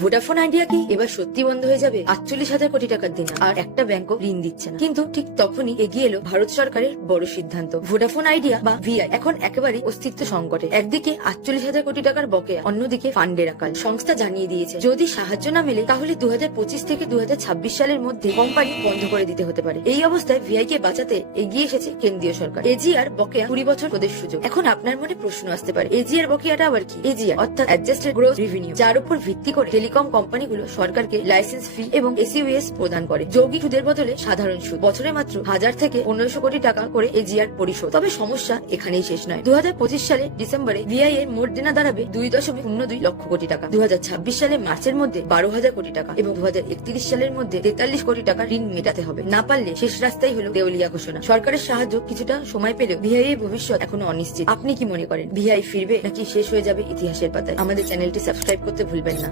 Vodafone idea কি? এবার সত্যি বন্ধ হয়ে যাবে আটচল্লিশ হাজার কোটি টাকার দিন। আর একটা ব্যাংকও ঋণ দিচ্ছে না। কিন্তু ঠিক তখনই এগিয়ে এলো ভারত সরকারের বড় সিদ্ধান্ত। ভোডাফোন আইডিয়া বা ভিআই এখন একেবারে অস্তিত্ব সংকটে। একদিকে আটচল্লিশ হাজার কোটি টাকার বকেয়া, অন্যদিকে ফান্ডের আকাল। সংস্থা জানিয়ে দিয়েছে, যদি সাহায্য না মেলে, তাহলে দু হাজার পঁচিশ থেকে দু হাজার ছাব্বিশ সালের মধ্যে কোম্পানি বন্ধ করে দিতে হতে পারে। এই অবস্থায় ভিআই কে বাঁচাতে এগিয়ে এসেছে কেন্দ্রীয় সরকার। এজিআর বকেয়া কুড়ি বছর প্রদেশ সুযোগ। এখন আপনার মনে প্রশ্ন আসতে পারে এজিআর বকেয়াটা আবার কি? এজিআর অর্থাৎ অ্যাডজাস্টেড গ্রোথ রেভিনিউ যার উপর ভিত্তি করে টেলিকম কোম্পানিগুলো সরকারকে লাইসেন্স ফি এবং এসইউএস প্রদান করে। যৌগিক সুদের বদলে সাধারণ সুদ। বছরে মাত্র হাজার থেকে পনেরোশো কোটি টাকা করে এজিআর পরিশোধ। তবে সমস্যা এখানেই শেষ নয়। দু সালে ডিসেম্বরে ভিআই এর মোট দেনা দাঁড়াবে দুই দশমিক শূন্য দুই লক্ষ কোটি টাকা। দু হাজার ছাব্বিশ সালে মার্চের মধ্যে বারো হাজার কোটি টাকা এবং দু হাজার একত্রিশ সালের মধ্যে তেতাল্লিশ কোটি টাকা ঋণ মেটাতে হবে। না পারলে শেষ রাস্তাই হলো দেউলিয়া ঘোষণা। সরকারের সাহায্য কিছুটা সময় পেলেও ভিআই এর ভবিষ্যৎ এখনও অনিশ্চিত। আপনি কি মনে করেন, ভিআই ফিরবে নাকি শেষ হয়ে যাবে ইতিহাসের পাতায়? আমাদের চ্যানেলটি সাবস্ক্রাইব করতে ভুলবেন না।